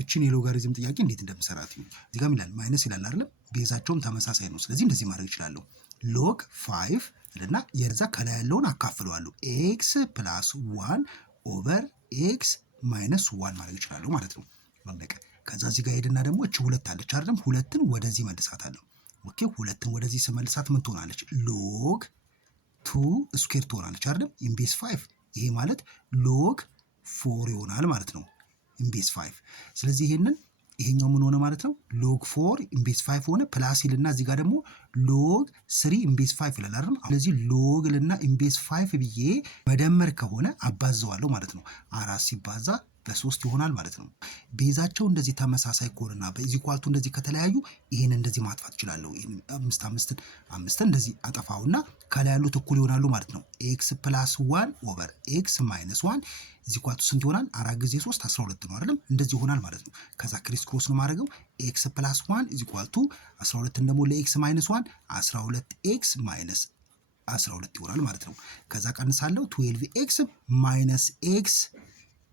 እቺን የሎጋሪዝም ጥያቄ እንዴት እንደምሰራት ነው። እዚህ ጋር ይላል ማይነስ ይላል አይደል? ቤዛቸውም ተመሳሳይ ነው። ስለዚህ እንደዚህ ማድረግ እችላለሁ። ሎግ 5 እና የዛ ከላይ ያለውን አካፍለዋለሁ ኤክስ ፕላስ 1 ኦቨር ኤክስ ማይነስ 1 ማድረግ እችላለሁ ማለት ነው። አለቀ። ከዛ እዚህ ጋር ሄድና ደግሞ እቺ ሁለት አለች አይደል? ሁለትን ወደዚህ መልሳታለሁ። ኦኬ ሁለትን ወደዚህ ስመልሳት ምን ትሆናለች? ሎግ 2 ስኩዌር ትሆናለች አይደል? ኢምቤስ 5 ይሄ ማለት ሎግ 4 ይሆናል ማለት ነው ኢምቤስ 5። ስለዚህ ይሄኛው ምን ሆነ ማለት ነው? ሎግ 4 ኢምቤስ 5 ሆነ። ፕላስ ይልና እዚህ ጋር ደግሞ ሎግ 3 ኢምቤስ 5 ይላል አይደል? ስለዚህ ሎግ ልና ኢምቤስ 5 ብዬ መደመር ከሆነ አባዘዋለሁ ማለት ነው። 4 ሲባዛ በ3 ይሆናል ማለት ነው። ቤዛቸው እንደዚህ ተመሳሳይ ከሆነና በኢዝ ኢኳል ቱ እንደዚህ ከተለያዩ ይሄን እንደዚህ ማጥፋት እችላለሁ። ይሄን 5 እንደዚህ አጠፋውና ከላይ ያሉት እኩል ይሆናሉ ማለት ነው። ኤክስ ፕላስ 1 ኦቨር ኤክስ ማይነስ 1 ኢዝ ኢኳል ቱ ስንት ይሆናል? 4 ጊዜ 3 12 ነው አይደል? እንደዚህ ይሆናል ማለት ነው። ከዛ ክሪስ ክሮስ ነው ማድረገው። ኤክስ ፕላስ 1 ኢዝ ኢኳል ቱ 12 ደግሞ ለኤክስ ማይነስ 1 12 ኤክስ ማይነስ 12 ይሆናል ማለት ነው። ከዛ ቀንሳለሁ 12 ኤክስ ማይነስ ኤክስ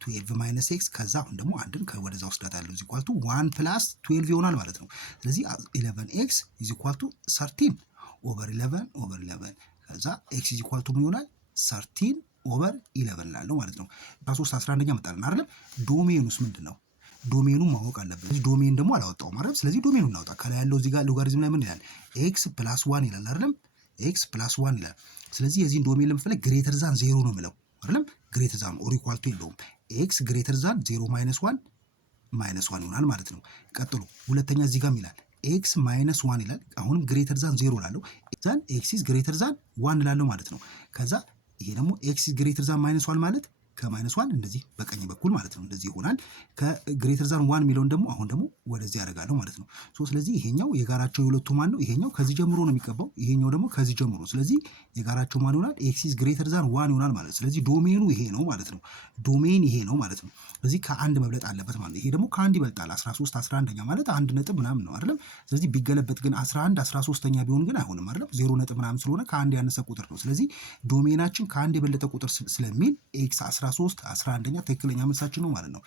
12 ማይነስ ኤክስ ከዛ አሁን ደግሞ አንድን ወደዛ ወስዳታለሁ ኢዝ ኢኳል ቱ 1 ፕላስ 12 ይሆናል ማለት ነው። ስለዚህ 11 ኤክስ ኢዝ ኢኳል ቱ 13 ኦቨር 11 ኦቨር 11 ከዛ ኤክስ ኢዝ ኢኳል ቱ ምን ይሆናል? 13 ኦቨር 11 ላለው ማለት ነው። 13 11ኛ መጣልን አይደል? ዶሜኑስ ምንድነው? ዶሜኑን ማወቅ አለብን። ዶሜን ደግሞ አላወጣውም አይደል? ስለዚህ ዶሜኑን እናውጣ። ከላይ ያለው እዚህ ጋር ሎጋሪዝም ላይ ምን ይላል? ኤክስ ፕላስ 1 ይላል አይደል? ኤክስ ፕላስ 1 ይላል። ስለዚህ የዚህን ዶሜን ለመፈለግ ግሬተር ዛን 0 ነው የምለው አይደል? ግሬተር ዛን ኦር ኢኳል ቱ የለውም። ኤክስ ግሬተር ዛን 0 ማይነስ 1 ይሆናል ማለት ነው። ቀጥሎ ሁለተኛ እዚህ ጋር ይላል ኤክስ ማይነስ 1 ይላል። አሁንም ግሬተር ዛን 0 ላለው ዛን ኤክስ ኢዝ ግሬተር ዛን 1 ላለው ማለት ነው። ከዛ ይሄ ደግሞ ኤክስ ኢዝ ግሬተር ዛን ማይነስ 1 ማለት ከማይነስ 1 እንደዚህ በቀኝ በኩል ማለት ነው እንደዚህ ይሆናል። ከግሬተር ዛን 1 የሚለውን ደግሞ አሁን ደግሞ ወደዚህ ያደርጋለሁ ማለት ነው። ስለዚህ ይሄኛው የጋራቸው የሁለቱ ማን ነው? ይሄኛው ከዚህ ጀምሮ ነው የሚቀባው፣ ይሄኛው ደግሞ ከዚህ ጀምሮ። ስለዚህ የጋራቸው ማን ይሆናል? ኤክስ ኢዝ ግሬተር ዛን 1 ይሆናል ማለት ነው። ስለዚህ ዶሜኑ ይሄ ነው ማለት ነው። ዶሜን ይሄ ነው ማለት ነው። ስለዚህ ከአንድ መብለጥ አለበት ማለት ነው። ይሄ ደግሞ ከአንድ ይበልጣል። 13 11ኛ ማለት 1 ነጥብ ምናምን ነው አይደል? ስለዚህ ቢገለበጥ ግን 11 13ኛ ቢሆን ግን አይሆንም አይደል? 0 ነጥብ ምናምን ስለሆነ ከአንድ ያነሰ ቁጥር ነው። ስለዚህ ዶሜናችን ከአንድ የበለጠ ቁጥር ስለሚል ኤክስ 13 11ኛ ትክክለኛ መልሳችን ነው ማለት ነው።